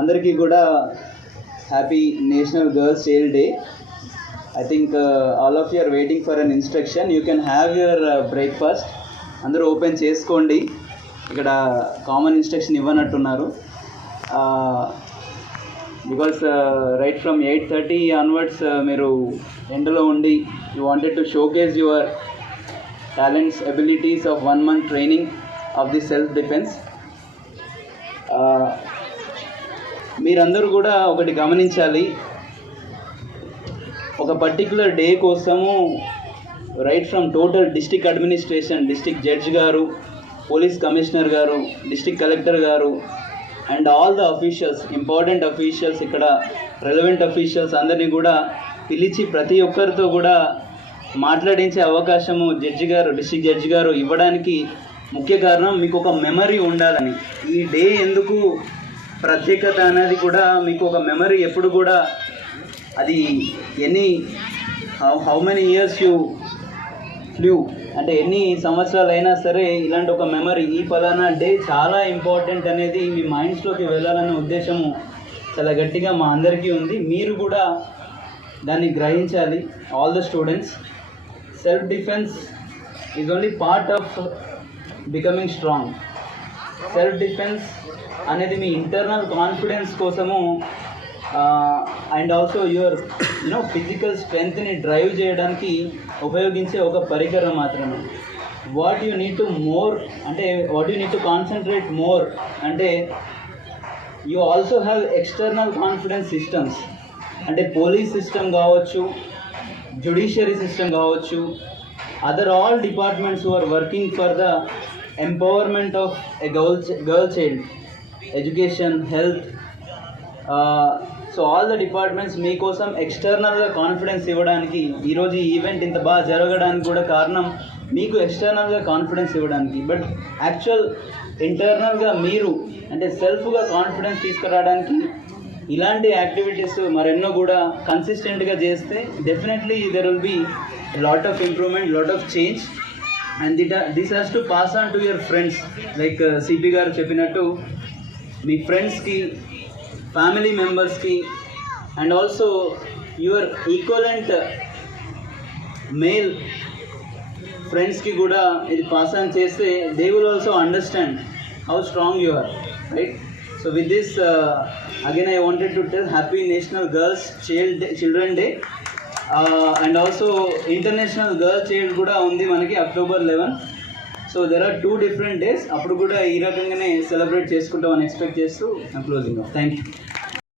అందరికీ కూడా happy national girls child day. I think all of you are waiting for an instruction. You can have your breakfast. అందరూ open చేసుకోండి. ఇక్కడ common instruction ఇవ్వనట్టున్నారు. Because right from eight thirty onwards మీరు ఎండలో ఉండి you wanted to showcase your talents abilities of one month training of the self defence. మీరందరూ కూడా ఒకటి గమనించాలి. ఒక పర్టికులర్ డే కోసము right from total district administration district judge గారు పోలీస్ కమిషనర్ గారు డిస్టిక్ కలెక్టర్ గారు and all the officials important officials ఇక్కడ రెలవెంట్ అఫీషియల్స్ అందరినీ కూడా పిలిచి ప్రతి ఒక్కరితో కూడా మాట్లాడించే అవకాశము జడ్జి గారు డిస్టిక్ జడ్జి గారు ఇవ్వడానికి ముఖ్య కారణం మీకు ఒక మెమరీ ఉండాలని. ఈ డే ఎందుకు ప్రత్యేకత అనేది కూడా మీకు ఒక మెమరీ ఎప్పుడు కూడా అది ఎన్ని how how many years you flew అంటే ఎన్ని సంవత్సరాలు అయినా సరే ఇలాంటి ఒక మెమరీ ఈ పలానా డే చాలా ఇంపార్టెంట్ అనేది మీ మైండ్స్లోకి వెళ్ళాలనే ఉద్దేశము చాలా గట్టిగా మా అందరికీ ఉంది. మీరు కూడా దాన్ని గ్రహించాలి. All the students self defence is only part of becoming strong self defence అనేది మీ ఇంటర్నల్ కాన్ఫిడెన్స్ కోసము and also your you know physical స్ట్రెంగ్త్ని drive చేయడానికి ఉపయోగించే ఒక పరికరం మాత్రమే. What you need to more అంటే what you need to concentrate more అంటే you also have external confidence systems అంటే పోలీస్ సిస్టమ్ కావచ్చు జుడిషియరీ సిస్టమ్ కావచ్చు other all departments are working for the empowerment of a girl girl child education health so all the departments మీకోసం ఎక్స్టర్నల్గా confidence ఇవ్వడానికి ఈరోజు ఈ event ఇంత బాగా జరగడానికి కూడా కారణం మీకు ఎక్స్టర్నల్గా కాన్ఫిడెన్స్ ఇవ్వడానికి. బట్ యాక్చువల్ ఇంటర్నల్గా మీరు అంటే సెల్ఫ్గా కాన్ఫిడెన్స్ తీసుకురావడానికి ఇలాంటి యాక్టివిటీస్ మరెన్నో కూడా కన్సిస్టెంట్గా చేస్తే definitely there will be lot of improvement lot of change and that this has to pass on to your friends like CP గారు చెప్పినట్టు మీ ఫ్రెండ్స్కి ఫ్యామిలీ మెంబర్స్కి and also your equivalent male ఫ్రెండ్స్కి కూడా ఇది పాస్ ఆన్ చేస్తే they will also understand how strong you are right so with this again I wanted to tell happy national girls child day children day and also international girl child కూడా ఉంది మనకి October eleven so there are two different days అప్పుడు కూడా ఈ రకంగానే celebrate చేసుకుంటామని expect చేస్తూ closing thank you